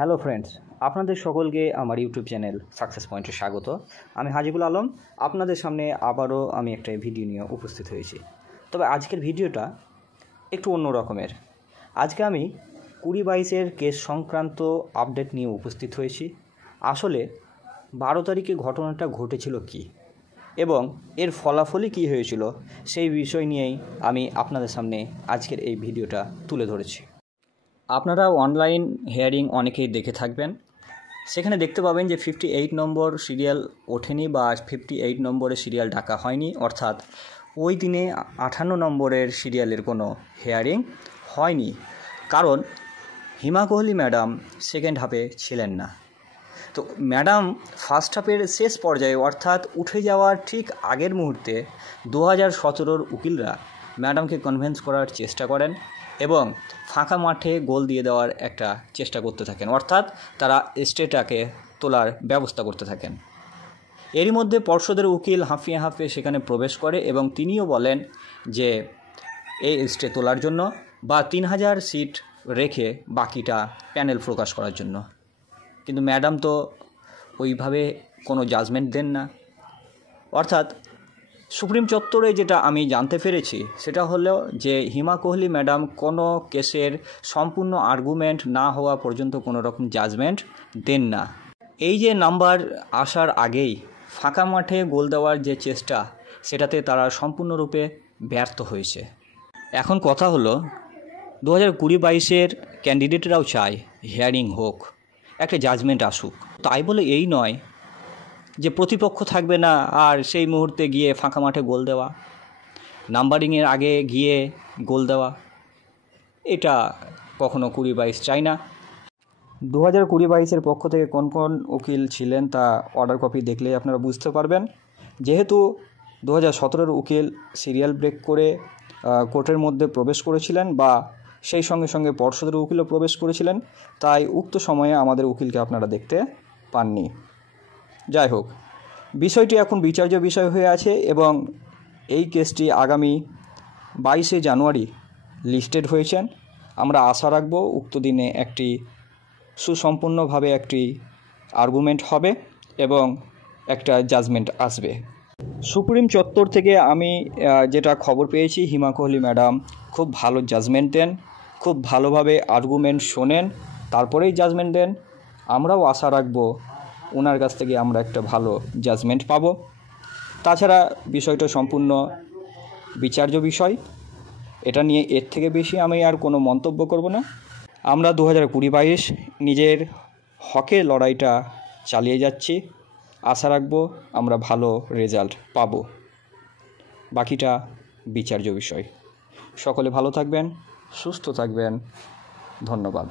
Hello friends, আপনাদের সকলকে আমার ইউটিউব চ্যানেল সাকসেস পয়েন্টে স্বাগত। আমি হাজিবুল আলম, আপনাদের সামনে আবারও আমি একটা ভিডিও নিয়ে উপস্থিত হয়েছি। তবে আজকের ভিডিওটা একটু অন্য রকমের। আজকে আমি 20-22-এর কেস সংক্রান্ত আপডেট নিয়ে উপস্থিত হয়েছি। আসলে 12 তারিখে ঘটনাটা ঘটেছিল কি এবং এর ফলাফলই কী হয়েছিল সেই বিষয় নিয়েই আমি আপনাদের সামনে আজকের এই ভিডিওটা তুলে ধরেছি। আপনারা অনলাইন হিয়ারিং অনেকেই দেখে থাকবেন। সেখানে দেখতে পাবেন যে 58 নম্বর সিরিয়াল ওঠেনি বা 58 নম্বরের সিরিয়াল ডাকা হয়নি, অর্থাৎ ওই দিনে 58 নম্বরের সিরিয়ালের কোনো হিয়ারিং হয়নি, কারণ হিমা কোহলি ম্যাডাম সেকেন্ড হাফে ছিলেন না। তো ম্যাডাম ফার্স্ট হাফের শেষ পর্যায়ে অর্থাৎ উঠে যাওয়ার ঠিক আগের মুহূর্তে 2017-র উকিলরা ম্যাডামকে কনভিন্স করার চেষ্টা করেন এবং ফাঁকা মাঠে গোল দিয়ে দেওয়ার একটা চেষ্টা করতে থাকেন, অর্থাৎ তারা স্টেটাকে তোলার ব্যবস্থা করতে থাকেন। এরই মধ্যে পর্ষদের উকিল হাঁফিয়ে হাঁফিয়ে সেখানে প্রবেশ করে এবং তিনিও বলেন যে এই স্টে তোলার জন্য বা 3000 সিট রেখে বাকিটা প্যানেল প্রকাশ করার জন্য। কিন্তু ম্যাডাম তো ওইভাবে কোনো জাজমেন্ট দেন না। অর্থাৎ সুপ্রিম চত্বরে যেটা আমি জানতে পেরেছি সেটা হলো যে হিমা কোহলি ম্যাডাম কোনো কেসের সম্পূর্ণ আর্গুমেন্ট না হওয়া পর্যন্ত কোনো রকম জাজমেন্ট দেন না। এই যে নাম্বার আসার আগেই ফাঁকা মাঠে গোল দেওয়ার যে চেষ্টা, সেটাতে তারা সম্পূর্ণরূপে ব্যর্থ হয়েছে। এখন কথা হলো 2020-22-এর ক্যান্ডিডেটরাও চায় হিয়ারিং হোক, একটা জাজমেন্ট আসুক। তাই বলে এই নয় যে প্রতিপক্ষ থাকবে না আর সেই মুহূর্তে গিয়ে ফাঁকা মাঠে গোল দেওয়া, নাম্বারিংয়ের আগে গিয়ে গোল দেওয়া, এটা কখনো 20-22 চাই না। 2020-22-এর পক্ষ থেকে কোন কোন উকিল ছিলেন তা অর্ডার কপি দেখলেই আপনারা বুঝতে পারবেন। যেহেতু 2017-এর উকিল সিরিয়াল ব্রেক করে কোর্টের মধ্যে প্রবেশ করেছিলেন বা সেই সঙ্গে সঙ্গে পর্ষদের উকিলও প্রবেশ করেছিলেন, তাই উক্ত সময়ে আমাদের উকিলকে আপনারা দেখতে পাননি। যাই হোক, বিষয়টি এখন বিচার্য বিষয় হয়ে আছে এবং এই কেসটি আগামী 22শে জানুয়ারি লিস্টেড হয়েছেন। আমরা আশা রাখব উক্ত দিনে একটি সুসম্পন্নভাবে একটি আর্গুমেন্ট হবে এবং একটা জাজমেন্ট আসবে। সুপ্রিম চত্বর থেকে আমি যেটা খবর পেয়েছি, হিমা কোহলি ম্যাডাম খুব ভালো জাজমেন্ট দেন, খুব ভালোভাবে আর্গুমেন্ট শোনেন, তারপরেই জাজমেন্ট দেন। আমরাও আশা রাখব ওনার কাছ থেকে আমরা একটা ভালো জাজমেন্ট পাব। তাছাড়া বিষয়টা সম্পূর্ণ বিচার্য বিষয়, এটা নিয়ে এর থেকে বেশি আমি আর কোনো মন্তব্য করব না। আমরা 2020-22 নিজের হকের লড়াইটা চালিয়ে যাচ্ছি। আশা রাখব আমরা ভালো রেজাল্ট পাব, বাকিটা বিচার্য বিষয়। সকলে ভালো থাকবেন, সুস্থ থাকবেন। ধন্যবাদ।